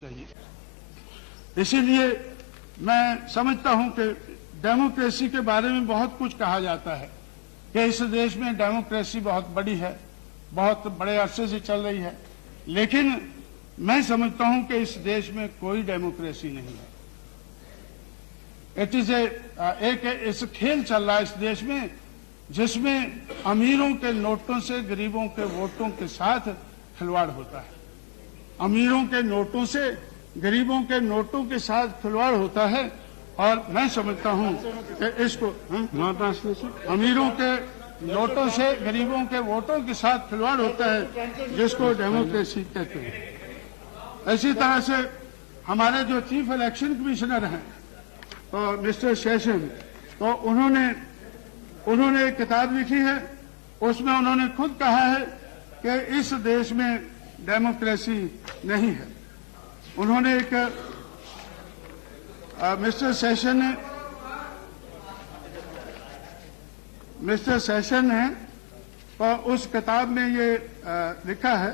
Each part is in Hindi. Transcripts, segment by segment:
चाहिए। इसीलिए मैं समझता हूं कि डेमोक्रेसी के बारे में बहुत कुछ कहा जाता है कि इस देश में डेमोक्रेसी बहुत बड़ी है, बहुत बड़े अरसे से चल रही है, लेकिन मैं समझता हूं कि इस देश में कोई डेमोक्रेसी नहीं है। इट इज एक खेल चल रहा है इस देश में जिसमें अमीरों के नोटों से गरीबों के वोटों के साथ खिलवाड़ होता है। अमीरों के नोटों से गरीबों के नोटों के साथ खिलवाड़ होता है और मैं समझता हूं कि इसको अमीरों के नोटों से गरीबों के वोटों के साथ खिलवाड़ होता है, जिसको डेमोक्रेसी कहते हैं। इसी तरह से हमारे जो चीफ इलेक्शन कमिश्नर हैं तो मिस्टर सेशन, तो उन्होंने एक किताब लिखी है, उसमें उन्होंने खुद कहा है कि इस देश में डेमोक्रेसी नहीं है। उन्होंने एक मिस्टर सेशन ने तो उस किताब में ये लिखा है,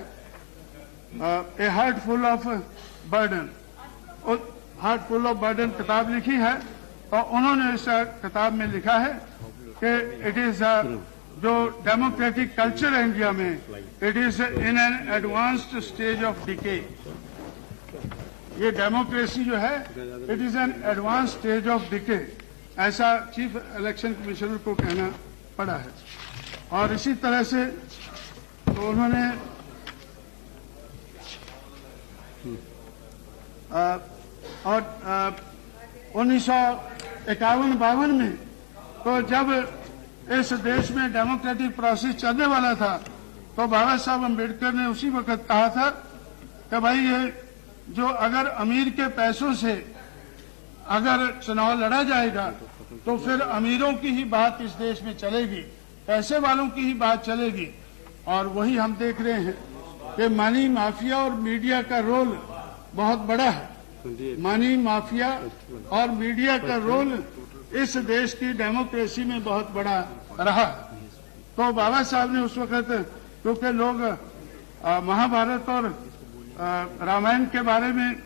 ए heart full of burden, heart full of burden किताब लिखी है और उन्होंने इस किताब में लिखा है कि इट इज जो डेमोक्रेटिक कल्चर है इंडिया में, it is in an advanced stage of decay. ये डेमोक्रेसी जो है it is an advance stage of decay, ऐसा चीफ इलेक्शन कमिश्नर को कहना पड़ा है। और इसी तरह से तो उन्होंने और 1951-52 में तो जब इस देश में डेमोक्रेटिक प्रोसेस चलने वाला था तो बाबा साहब अम्बेडकर ने उसी वक्त कहा था कि भाई ये जो अगर अमीर के पैसों से अगर चुनाव लड़ा जाएगा तो फिर अमीरों की ही बात इस देश में चलेगी, पैसे वालों की ही बात चलेगी। और वही हम देख रहे हैं कि मनी माफिया और मीडिया का रोल बहुत बड़ा है। मनी माफिया और मीडिया का रोल इस देश की डेमोक्रेसी में बहुत बड़ा रहा। तो बाबा साहब ने उस वक्त, क्योंकि लोग महाभारत और रामायण के बारे में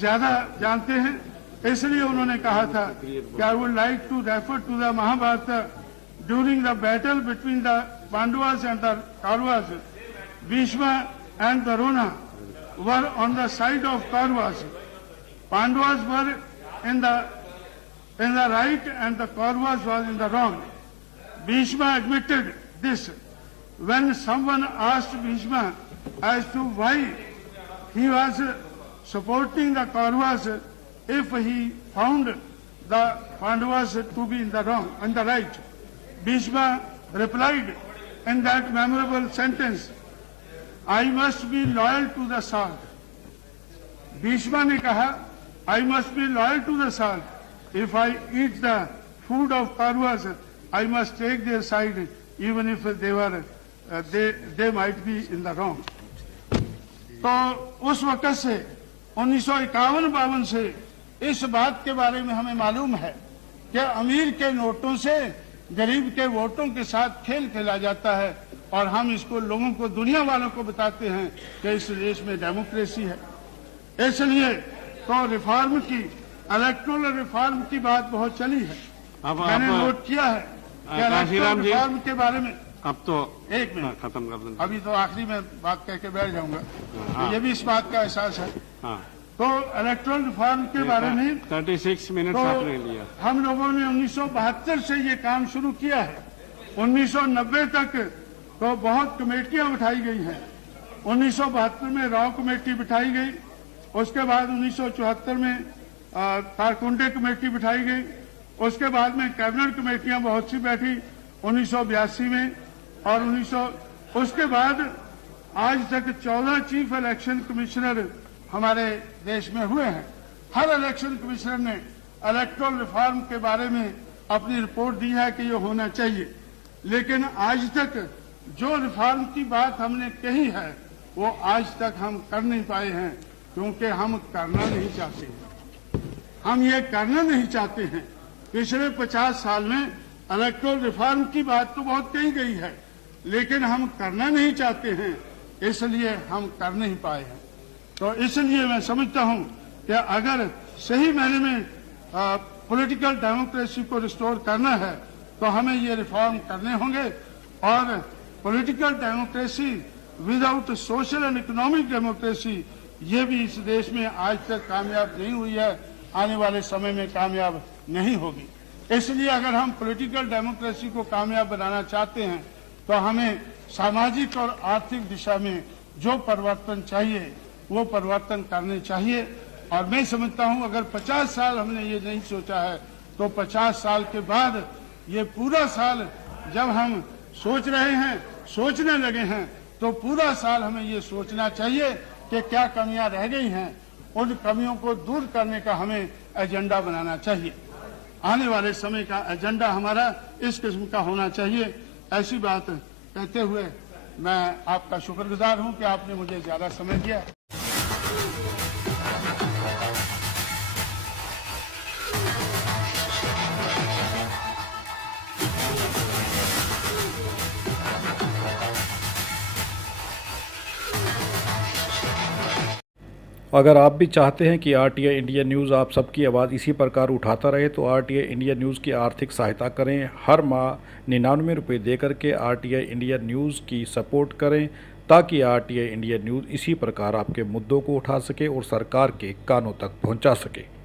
ज्यादा जानते हैं, इसलिए उन्होंने कहा था कि I would like to refer to the Mahabharata during the battle between the Pandavas and the Kauravas. Bhishma and Drona were on the side of Kauravas. Pandavas were in the right and the Kauravas was in the wrong. Bhishma admitted this when someone asked Bhishma as to why he was supporting the Kauravas if he found the Pandavas to be in the wrong and the right. Bhishma replied in that memorable sentence, I must be loyal to the salt. Bhishma ने कहा, I must be loyal to the salt. If I eat the food of Kauravas, I must take their side, even if they might be in the wrong. तो उस वक्त से 1951-52 से इस बात के बारे में हमें मालूम है कि अमीर के नोटों से गरीब के वोटों के साथ खेल खेला जाता है और हम इसको लोगों को, दुनिया वालों को बताते हैं कि इस देश में डेमोक्रेसी है। इसलिए तो रिफॉर्म की, इलेक्टोरल रिफॉर्म की बात बहुत चली है। मैंने नोट किया है कि इलेक्टोरल रिफॉर्म के बारे में, अब तो एक मिनट खत्म कर दें, अभी तो आखिरी में बात कह के बैठ जाऊंगा। तो ये भी इस बात का एहसास है। तो इलेक्टोरल रिफॉर्म के बारे में 36 मिनट आपने लिया। हम लोगों ने 1972 से ये काम शुरू किया है। 1990 तक तो बहुत कमेटियां उठाई गई हैं। 1972 में रॉ कमेटी बिठाई गई, उसके बाद 1974 में कारकुंडे कमेटी बिठाई गई, उसके बाद में कैबिनेट कमेटियां बहुत सी बैठी 1982 में, और उसके बाद आज तक 14 चीफ इलेक्शन कमिश्नर हमारे देश में हुए हैं। हर इलेक्शन कमिश्नर ने इलेक्टोरल रिफॉर्म के बारे में अपनी रिपोर्ट दी है कि ये होना चाहिए, लेकिन आज तक जो रिफॉर्म की बात हमने कही है वो आज तक हम कर नहीं पाए हैं, क्योंकि हम करना नहीं चाहते हैं। हम ये करना नहीं चाहते हैं। पिछले 50 साल में इलेक्टोरल रिफॉर्म की बात तो बहुत कही गई है, लेकिन हम करना नहीं चाहते हैं, इसलिए हम कर नहीं पाए हैं। तो इसलिए मैं समझता हूं कि अगर सही मायने में पॉलिटिकल डेमोक्रेसी को रिस्टोर करना है तो हमें ये रिफॉर्म करने होंगे। और political democracy without social and economic democracy ये भी इस देश में आज तक कामयाब नहीं हुई है, आने वाले समय में कामयाब नहीं होगी। इसलिए अगर हम पॉलिटिकल डेमोक्रेसी को कामयाब बनाना चाहते हैं तो हमें सामाजिक और आर्थिक दिशा में जो परिवर्तन चाहिए वो परिवर्तन करने चाहिए। और मैं समझता हूं अगर 50 साल हमने ये नहीं सोचा है तो 50 साल के बाद ये पूरा साल जब हम सोच रहे हैं, सोचने लगे हैं, तो पूरा साल हमें ये सोचना चाहिए कि क्या कमियां रह गई हैं, उन कमियों को दूर करने का हमें एजेंडा बनाना चाहिए। आने वाले समय का एजेंडा हमारा इस किस्म का होना चाहिए। ऐसी बात कहते हुए मैं आपका शुक्रगुजार हूं कि आपने मुझे ज्यादा समय दिया। अगर आप भी चाहते हैं कि आरटीआई इंडिया न्यूज़ आप सबकी आवाज़ इसी प्रकार उठाता रहे तो आरटीआई इंडिया न्यूज़ की आर्थिक सहायता करें। हर माह 99 रुपये देकर के आरटीआई इंडिया न्यूज़ की सपोर्ट करें ताकि आरटीआई इंडिया न्यूज़ इसी प्रकार आपके मुद्दों को उठा सके और सरकार के कानों तक पहुंचा सके।